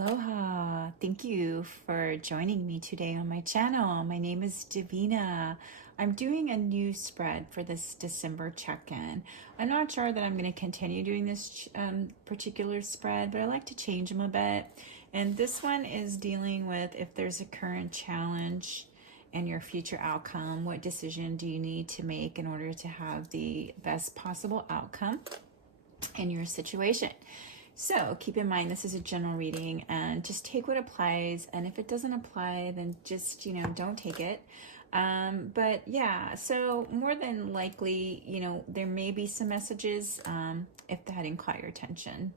Aloha. Thank you for joining me today on my channel. My name is Devina. I'm doing a new spread for this December check-in. I'm not sure that I'm going to continue doing this particular spread, but I like to change them a bit. And this one is dealing with if there's a current challenge and your future outcome, what decision do you need to make in order to have the best possible outcome in your situation. So keep in mind, this is a general reading and just take what applies. And if it doesn't apply, then just, don't take it. But yeah, so more than likely, there may be some messages if that didn't caught your attention.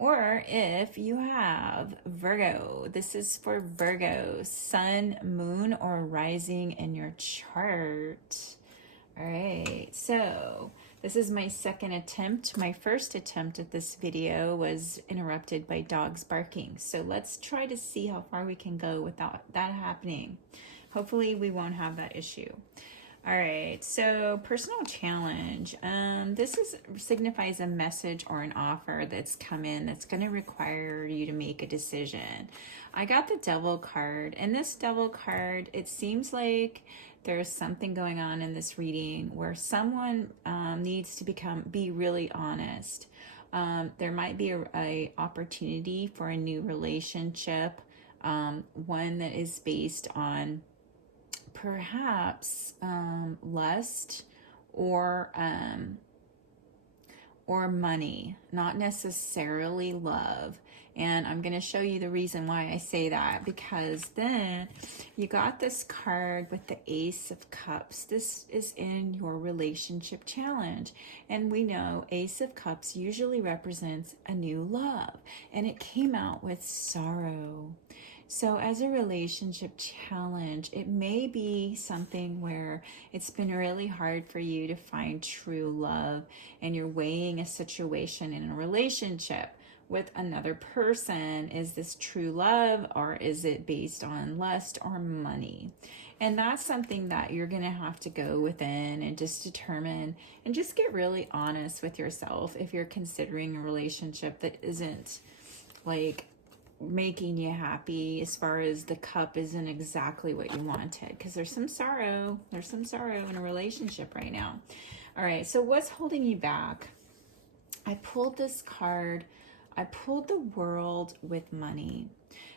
Or if you have Virgo, this is for Virgo, sun, moon, or rising in your chart. All right, so this is my second attempt. My first attempt at this video was interrupted by dogs barking. So let's try to see how far we can go without that happening. Hopefully we won't have that issue. All right, so personal challenge. This signifies a message or an offer that's come in that's going to require you to make a decision. I got the Devil card, and this Devil card, it seems like there's something going on in this reading where someone needs to be really honest. There might be a opportunity for a new relationship, one that is based on perhaps lust or money, not necessarily love. And I'm going to show you the reason why I say that, because then you got this card with the Ace of Cups. This is in your relationship challenge. And we know Ace of Cups usually represents a new love. And it came out with sorrow. So as a relationship challenge, it may be something where it's been really hard for you to find true love, and you're weighing a situation in a relationship with another person. Is this true love, or is it based on lust or money? And that's something that you're going to have to go within and just determine and just get really honest with yourself if you're considering a relationship that isn't like making you happy, as far as the cup isn't exactly what you wanted, because there's some sorrow in a relationship right now. All right, so what's holding you back? I pulled this card. I pulled the World with money.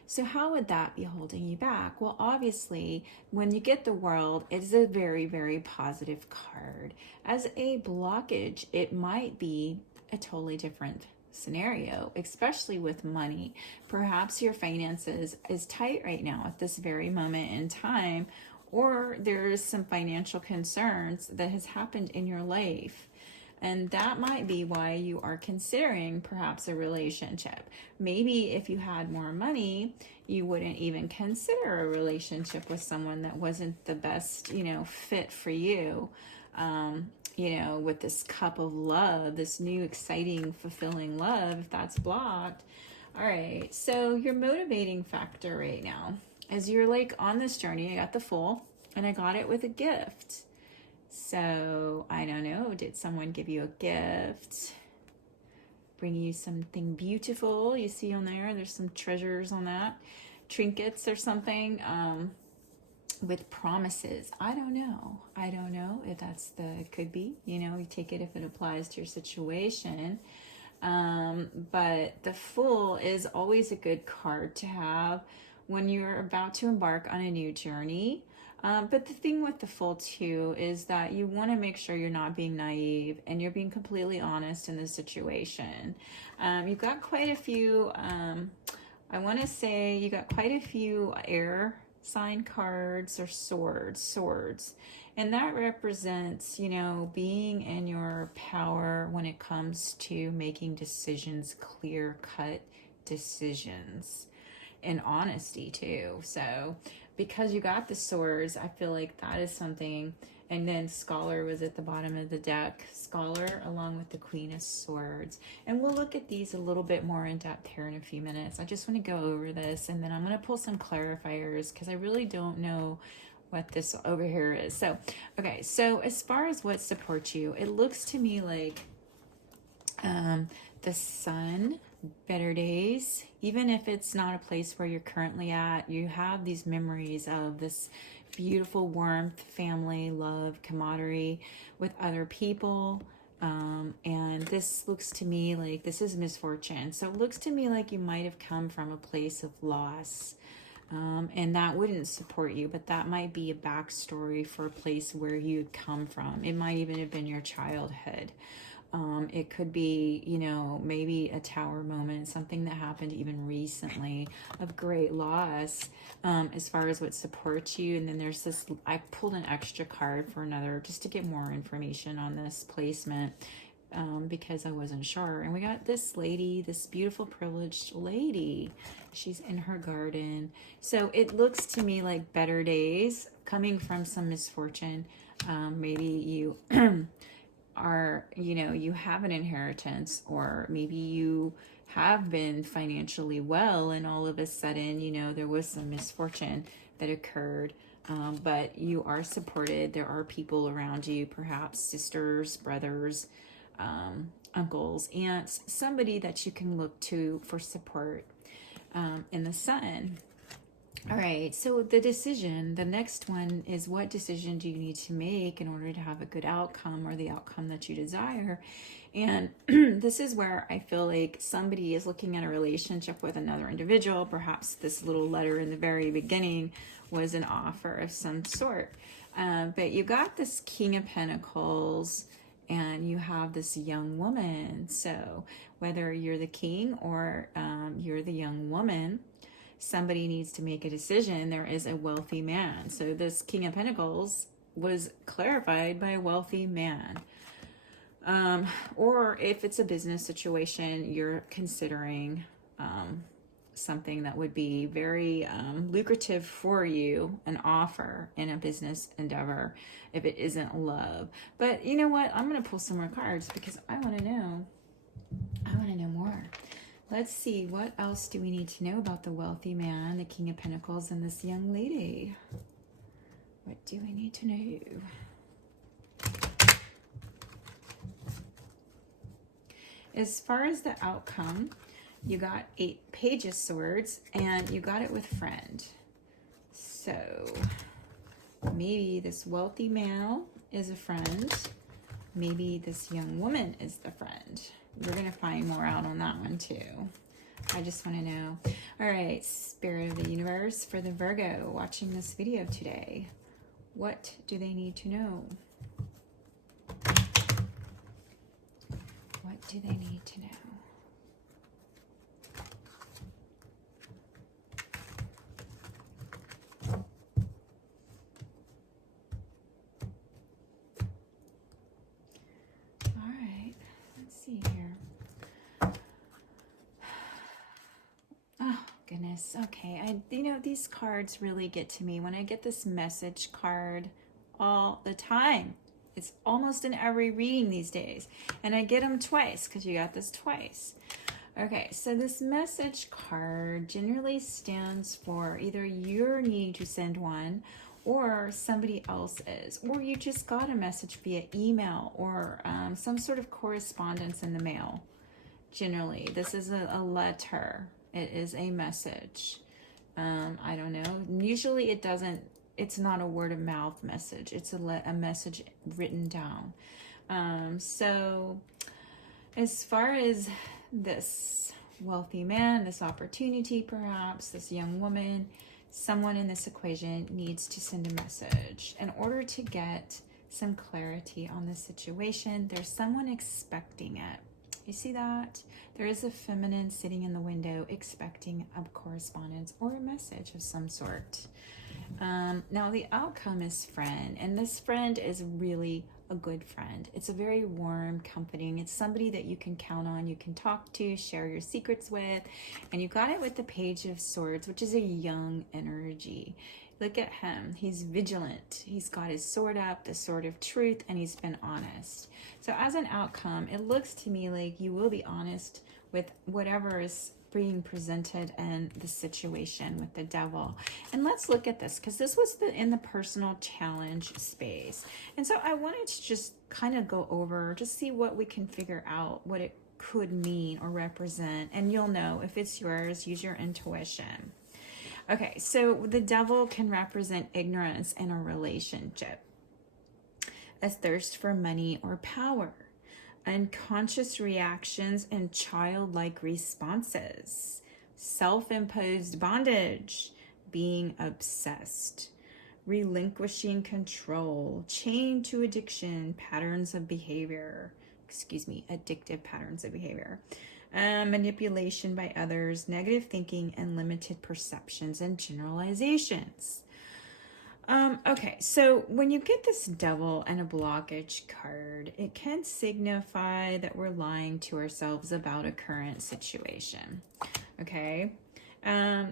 So how would that be holding you back? Well, obviously, when you get the World, it's a very, very positive card. As a blockage, it might be a totally different scenario, especially with money. Perhaps your finances is tight right now at this very moment in time, or there's some financial concerns that has happened in your life. And that might be why you are considering perhaps a relationship. Maybe if you had more money, you wouldn't even consider a relationship with someone that wasn't the best, fit for you. With this cup of love, this new, exciting, fulfilling love, if that's blocked. All right, so your motivating factor right now, as you're like on this journey, I got the Fool, and I got it with a gift. So I don't know, did someone give you a gift? Bring you something beautiful? You see on there's some treasures on that, trinkets or something. With promises. I don't know if that's could be, you take it if it applies to your situation. But the Fool is always a good card to have when you're about to embark on a new journey. But the thing with the Fool too is that you want to make sure you're not being naive and you're being completely honest in the situation. You've got quite a few, I want to say you got quite a few air sign cards or swords, and that represents being in your power when it comes to making decisions, clear-cut decisions, and honesty too. So because you got the swords, I feel like that is something. And then Scholar was at the bottom of the deck. Scholar along with the Queen of Swords. And we'll look at these a little bit more in depth here in a few minutes. I just want to go over this, and then I'm going to pull some clarifiers because I really don't know what this over here is. So, okay, so as far as what supports you, it looks to me like the Sun, better days. Even if it's not a place where you're currently at, you have these memories of this beautiful warmth, family, love, camaraderie with other people. And this looks to me like this is misfortune. So it looks to me like you might have come from a place of loss. And that wouldn't support you, but that might be a backstory for a place where you'd come from. It might even have been your childhood. It could be, you know, maybe a tower moment, something that happened even recently of great loss, as far as what supports you. And then there's this, I pulled an extra card for another, just to get more information on this placement, because I wasn't sure. And we got this lady, this beautiful privileged lady. She's in her garden. So it looks to me like better days coming from some misfortune. Maybe you are, you know, you have an inheritance, or maybe you have been financially well and all of a sudden, you know, there was some misfortune that occurred. But you are supported. There are people around you, perhaps sisters, brothers, uncles, aunts, somebody that you can look to for support in the sun. All right, so the decision, the next one is, what decision do you need to make in order to have a good outcome, or the outcome that you desire? And this is where I feel like somebody is looking at a relationship with another individual. Perhaps this little letter in the very beginning was an offer of some sort. But you got this King of Pentacles, and you have this young woman. So whether you're the king or you're the young woman, somebody needs to make a decision. There is a wealthy man. So this King of Pentacles was clarified by a wealthy man. Or if it's a business situation, you're considering something that would be very lucrative for you, an offer in a business endeavor, if it isn't love. But you know what? I'm going to pull some more cards because I want to know. I want to know more. Let's see, what else do we need to know about the wealthy man, the King of Pentacles, and this young lady? What do we need to know? As far as the outcome, you got 8 Page of Swords, and you got it with friend. So maybe this wealthy male is a friend. Maybe this young woman is the friend. We're going to find more out on that one too. I just want to know. All right, Spirit of the Universe, for the Virgo watching this video today, what do they need to know? What do they need to know? Goodness. Okay. You know, these cards really get to me when I get this message card all the time. It's almost in every reading these days. And I get them twice because you got this twice. Okay. So this message card generally stands for either you're needing to send one, or somebody else is, or you just got a message via email, or some sort of correspondence in the mail. Generally, this is a letter. It is a message. I don't know. Usually it's not a word of mouth message. It's a message written down. So as far as this wealthy man, this opportunity, perhaps this young woman, someone in this equation needs to send a message in order to get some clarity on the situation. There's someone expecting it. You see that? There is a feminine sitting in the window expecting a correspondence or a message of some sort. Now the outcome is friend, and this friend is really a good friend. It's a very warm, comforting. It's somebody that you can count on, you can talk to, share your secrets with, and you got it with the Page of Swords, which is a young energy. Look at him. He's vigilant. He's got his sword up, the sword of truth, and he's been honest. So as an outcome, it looks to me like you will be honest with whatever is being presented in the situation with the Devil. And let's look at this, because this was in the personal challenge space. And so I wanted to just kind of go over, just see what we can figure out, what it could mean or represent. And you'll know if it's yours. Use your intuition. Okay, so the devil can represent ignorance in a relationship, a thirst for money or power, unconscious reactions and childlike responses, self-imposed bondage, being obsessed, relinquishing control, chained to addiction, patterns of behavior, addictive patterns of behavior, manipulation by others, negative thinking, and limited perceptions and generalizations. Okay, so when you get this devil and a blockage card, it can signify that we're lying to ourselves about a current situation. Okay,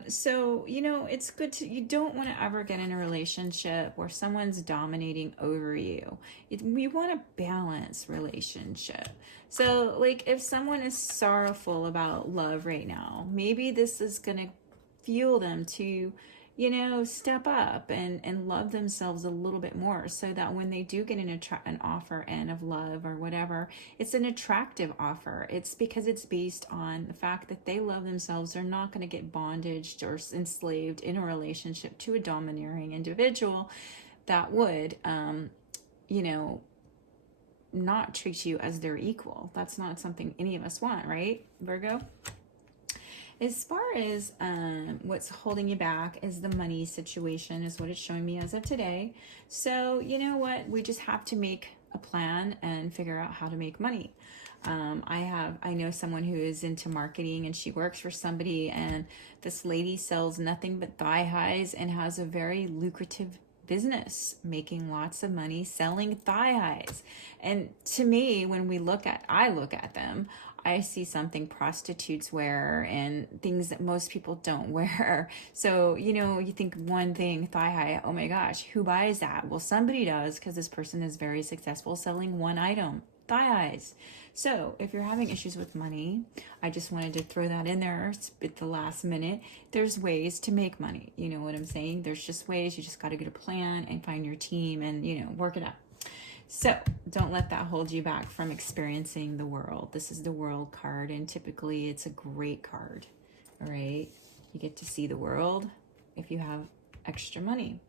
so, you know, it's good to, you don't want to ever get in a relationship where someone's dominating over you. We want a balanced relationship. So, like, if someone is sorrowful about love right now, maybe this is going to fuel them to, you know, step up and love themselves a little bit more, so that when they do get an offer in of love or whatever, it's an attractive offer. It's because it's based on the fact that they love themselves. They're not going to get bondaged or enslaved in a relationship to a domineering individual that would, you know, not treat you as their equal. That's not something any of us want, right, Virgo? As far as what's holding you back is the money situation, is what it's showing me as of today. So, you know what? We just have to make a plan and figure out how to make money. I know someone who is into marketing, and she works for somebody, and this lady sells nothing but thigh highs and has a very lucrative business, making lots of money selling thigh highs. And to me, when I look at them, I see something prostitutes wear and things that most people don't wear. So, you know, you think one thing, thigh high, oh my gosh, who buys that? Well, somebody does, because this person is very successful selling one item, thigh highs. So if you're having issues with money, I just wanted to throw that in there at the last minute. There's ways to make money. You know what I'm saying? There's just ways. You just got to get a plan and find your team and, you know, work it out. So don't let that hold you back from experiencing the world. This is the World card, and typically it's a great card. All right. You get to see the world if you have extra money.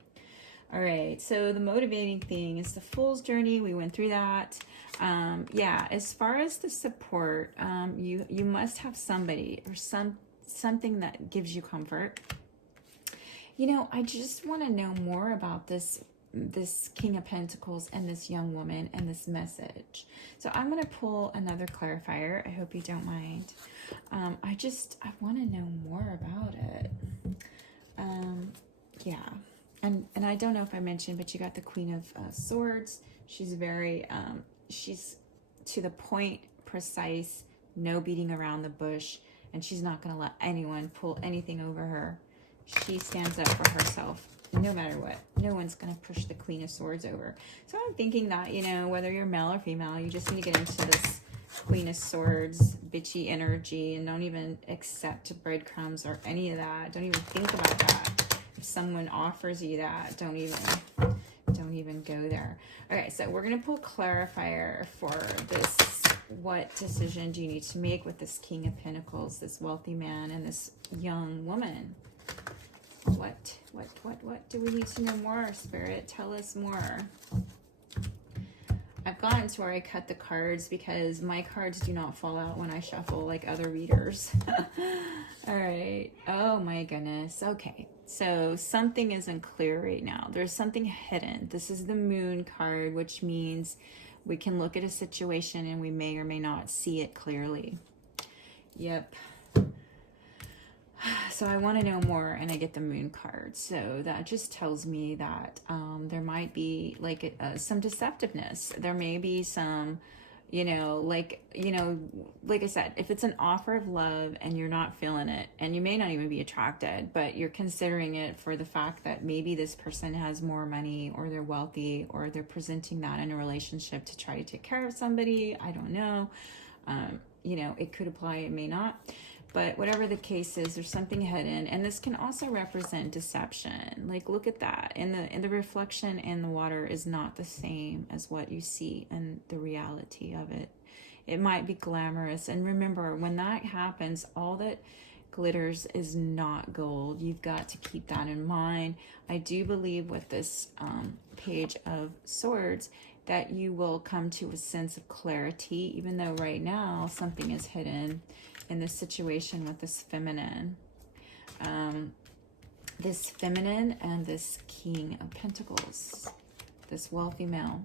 All right. So the motivating thing is the Fool's Journey. We went through that. Yeah. As far as the support, you must have somebody or something that gives you comfort. You know, I just want to know more about this King of Pentacles and this young woman and this message. So I'm going to pull another clarifier. I hope you don't mind. I want to know more about it. Yeah. And I don't know if I mentioned, but you got the Queen of Swords. She's very, she's to the point, precise, no beating around the bush, and she's not going to let anyone pull anything over her. She stands up for herself. No matter what, no one's going to push the Queen of Swords over. So I'm thinking that, you know, whether you're male or female, you just need to get into this Queen of Swords bitchy energy, and don't even accept breadcrumbs or any of that. Don't even think about that. If someone offers you that, don't even go there. Okay, so we're going to pull clarifier for this. What decision do you need to make with this King of Pentacles, this wealthy man, and this young woman? What do we need to know more, Spirit? Tell us more. I've gotten to where I cut the cards because my cards do not fall out when I shuffle like other readers. All right. Oh my goodness. Okay. So something isn't clear right now. There's something hidden. This is the Moon card, which means we can look at a situation and we may or may not see it clearly. Yep. So I want to know more, and I get the Moon card. So that just tells me that there might be like some deceptiveness. There may be some, like I said, if it's an offer of love and you're not feeling it, and you may not even be attracted, but you're considering it for the fact that maybe this person has more money, or they're wealthy, or they're presenting that in a relationship to try to take care of somebody. I don't know. It could apply, it may not. But whatever the case is, there's something hidden, and this can also represent deception. Like, look at that. And the reflection in the water is not the same as what you see and the reality of it. It might be glamorous. And remember, when that happens, all that glitters is not gold. You've got to keep that in mind. I do believe with this Page of Swords that you will come to a sense of clarity, even though right now something is hidden in this situation with this feminine. This feminine and this King of Pentacles, this wealthy male.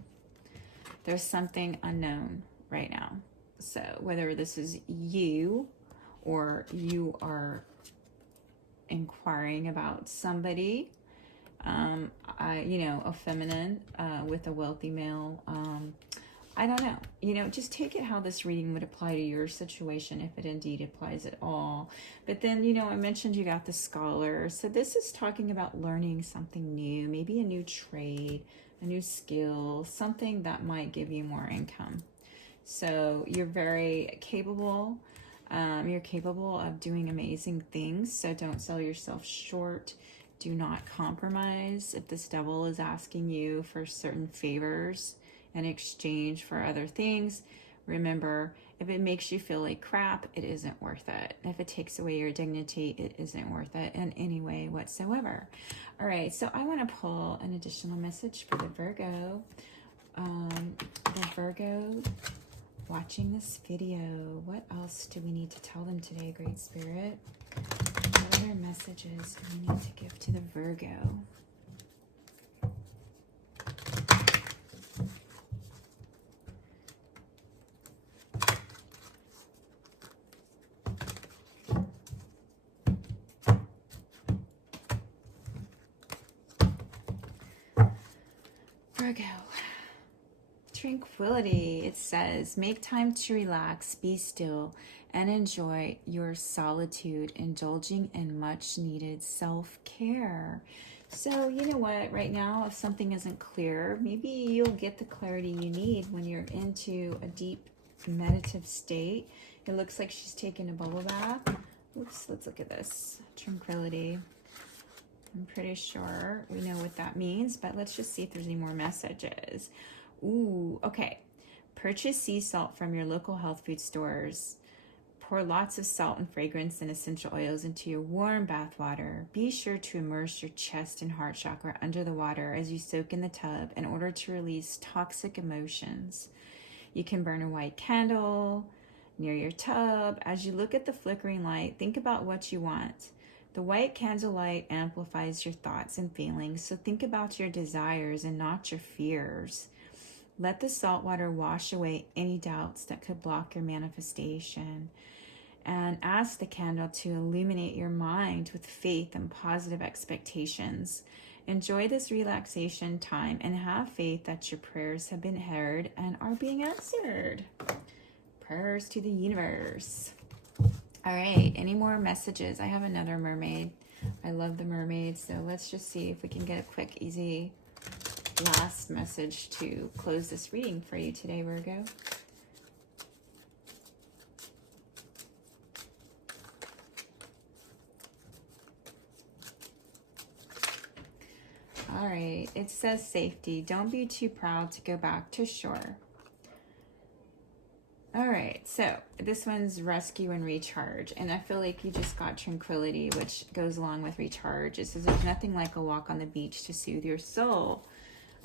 There's something unknown right now. So whether this is you or you are inquiring about somebody, a feminine with a wealthy male, I don't know. Just take it how this reading would apply to your situation, if it indeed applies at all. But then, I mentioned you got the Scholar. So this is talking about learning something new, maybe a new trade, a new skill, something that might give you more income. So you're very capable. You're capable of doing amazing things. So don't sell yourself short. Do not compromise. If this devil is asking you for certain favors in exchange for other things, remember, if it makes you feel like crap, it isn't worth it. If it takes away your dignity, it isn't worth it in any way whatsoever. All right, so I want to pull an additional message for the Virgo. The Virgo watching this video. What else do we need to tell them today, Great Spirit? What other messages do we need to give to the Virgo? Virgo. Tranquility. It says, make time to relax, be still, and enjoy your solitude, indulging in much needed self-care. So, you know what, right now, if something isn't clear, maybe you'll get the clarity you need when you're into a deep meditative state. It looks like she's taking a bubble bath. Oops, let's look at this. Tranquility. I'm pretty sure we know what that means, but let's just see if there's any more messages. Ooh, okay. Purchase sea salt from your local health food stores. Pour lots of salt and fragrance and essential oils into your warm bath water. Be sure to immerse your chest and heart chakra under the water as you soak in the tub in order to release toxic emotions. You can burn a white candle near your tub. As you look at the flickering light, think about what you want. The white candlelight amplifies your thoughts and feelings, so think about your desires and not your fears. Let the salt water wash away any doubts that could block your manifestation. And ask the candle to illuminate your mind with faith and positive expectations. Enjoy this relaxation time and have faith that your prayers have been heard and are being answered. Prayers to the universe. All right, any more messages? I have another mermaid. I love the mermaids, so let's just see if we can get a quick, easy last message to close this reading for you today, Virgo. All right, it says safety. Don't be too proud to go back to shore. All right, so this one's rescue and recharge, and I feel like you just got tranquility, which goes along with recharge. It says there's nothing like a walk on the beach to soothe your soul.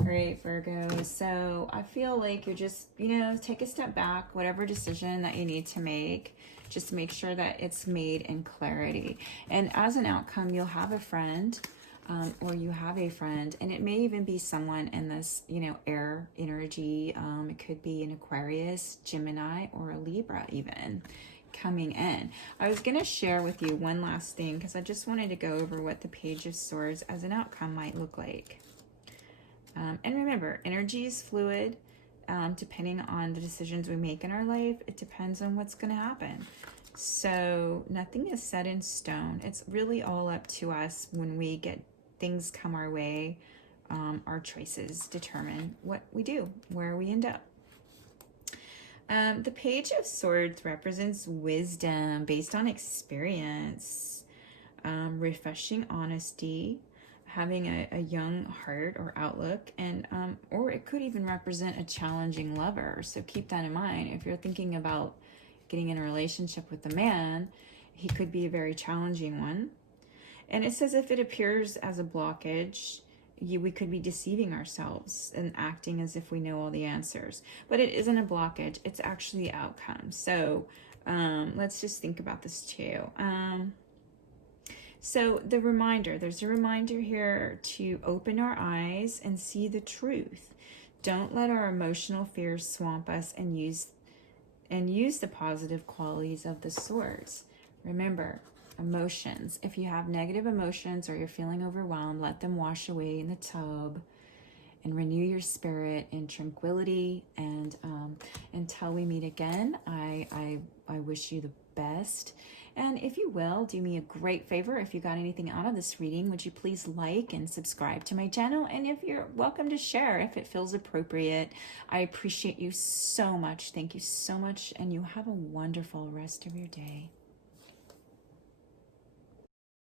All right, Virgo, so I feel like you're just, take a step back, whatever decision that you need to make, just make sure that it's made in clarity. And as an outcome, you'll have a friend, or you have a friend, and it may even be someone in this, air energy. It could be an Aquarius, Gemini, or a Libra even coming in. I was going to share with you one last thing because I just wanted to go over what the Page of Swords as an outcome might look like. And remember, energy is fluid. Depending on the decisions we make in our life, it depends on what's going to happen. So nothing is set in stone. It's really all up to us when we get things come our way. Our choices determine what we do, where we end up. The Page of Swords represents wisdom based on experience, refreshing honesty, having a young heart or outlook, and or it could even represent a challenging lover. So keep that in mind. If you're thinking about getting in a relationship with a man, he could be a very challenging one. And it says if it appears as a blockage, we could be deceiving ourselves and acting as if we know all the answers. But it isn't a blockage. It's actually the outcome. So let's just think about this too. So there's a reminder here to open our eyes and see the truth. Don't let our emotional fears swamp us, and use the positive qualities of the source. Remember, emotions. If you have negative emotions or you're feeling overwhelmed, let them wash away in the tub and renew your spirit in tranquility. And until we meet again, I wish you the best. And if you will, do me a great favor. If you got anything out of this reading, would you please like and subscribe to my channel? And if you're welcome to share if it feels appropriate. I appreciate you so much. Thank you so much. And you have a wonderful rest of your day.